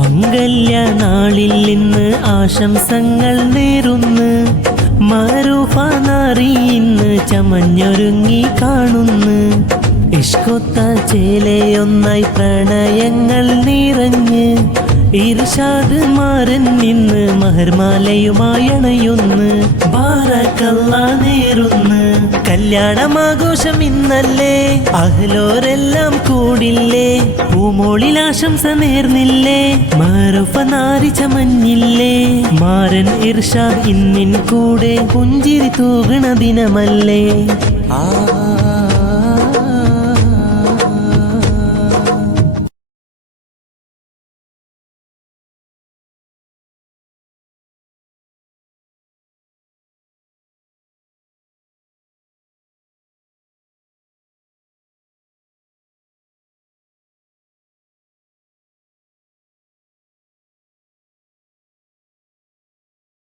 മംഗല്യ നാളിൽ ഇന്ന് ആശംസകൾ നേരുന്നു. മറൂഫ നാറി ഇന്ന് ചമഞ്ഞൊരുങ്ങി കാണുന്നു. ഇഷ്കൊത്ത ചേലയൊന്നായി പ്രണയങ്ങൾ നിറഞ്ഞ് ഇർഷാദ് മാരൻ ഇന്ന് മഹർമാലയുമായി അണയുന്നു. ബാറക്കല്ലാ നേരുന്നു. കല്യാണമാഘോഷം ഇന്നല്ലേ, അഹ്ലോരെല്ലാം കൂടില്ലേ, പൂമോളിൽ ആശംസ നേർന്നില്ലേ, മറൂഫ നാരി ചമഞ്ഞില്ലേ, മാരൻ ഇർഷാദ് ഇന്നിൻ കൂടെ പുഞ്ചിരി തൂകണ ദിനമല്ലേ.